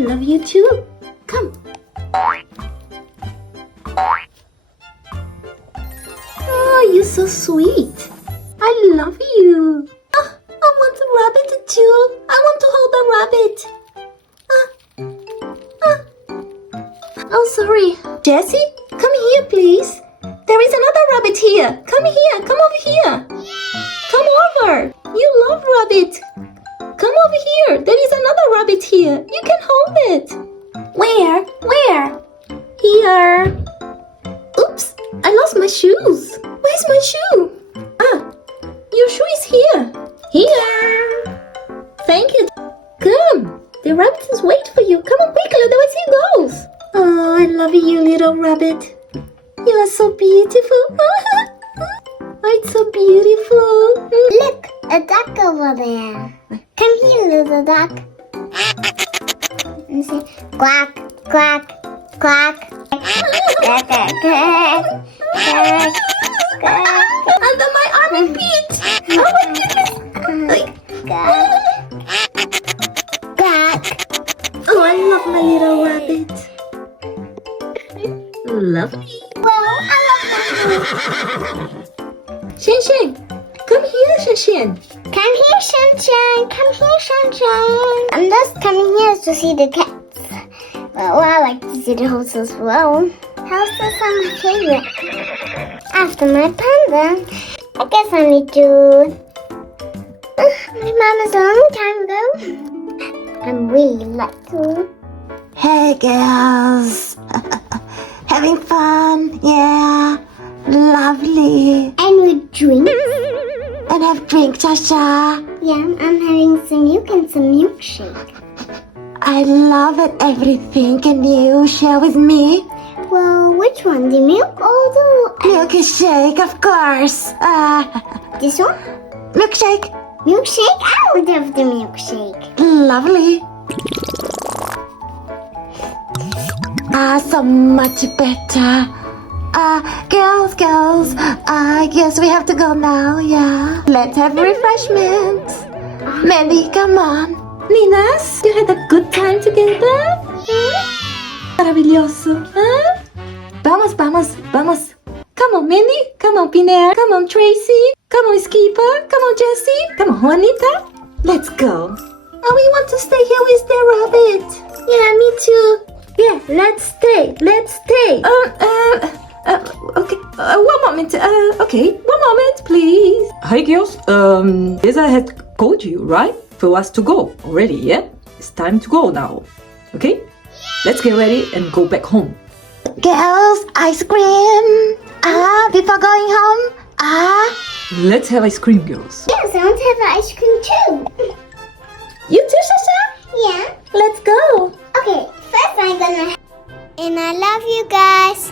love you too. Come. Oh, you're so sweet. I love you. Oh, I want a rabbit too. I want to hold a rabbit. Oh, sorry. Jessie, come here, please. There is another rabbit here. Come here. Come over here. Come over. You love rabbit. Come over here. There is another rabbit here. You can hold it. Where? Where? Here. Oops, I lost my shoes. Where's my shoe? Ah, your shoe is here. Here. Thank you. Come. The rabbit is waiting for you. Come on quickly, otherwise he goes. Oh, I love you, little rabbit. You are so beautiful. Oh, it's so beautiful. Look, a duck over there. Come here, little duck. And say, quack, quack, quack. Quack, quack, quack, quack, quack. Under my armpit. Oh my goodness. Quack. Oh, I love my little rabbit. Lovely. Well, I love that. Shen Shen, come here, Shen Shen. Come here, Sunshine. Come here, Sunshine. I'm just coming here to see the cats. Well, I like to see the horses as well. Horses are my favorite. After my panda, I guess I need to... my mom is a long time ago. I really like to. Hey girls, having fun? Yeah, lovely. And we drink. And have drink, Cha-Cha. Yeah, I'm having some milk and some milkshake. I love it, everything. Can you share with me? Well, which one? The milk or the... Milkshake, of course. This one? Milkshake. Milkshake? I would have the milkshake. Lovely. So much better. Girls, I guess we have to go now, yeah. Let's have refreshments. Mandy, come on. Ninas, you had a good time together? Maravilloso. Huh? Vamos, vamos, vamos. Come on, Mandy. Come on, Pinera. Come on, Tracy. Come on, Skipper. Come on, Jessie. Come on, Juanita. Let's go. Oh, we want to stay here with the rabbit. Yeah, me too. Yeah, let's stay. Let's stay. Okay. One moment. Okay. One moment, please. Hi girls, Lisa had called you, right? For us to go already, yeah? It's time to go now. Okay? Let's get ready and go back home. Girls, ice cream. Before going home. Let's have ice cream, girls. Yes, I want to have ice cream too. You too, Shasha? Yeah. Let's go. Okay, first I'm gonna... And I love you guys.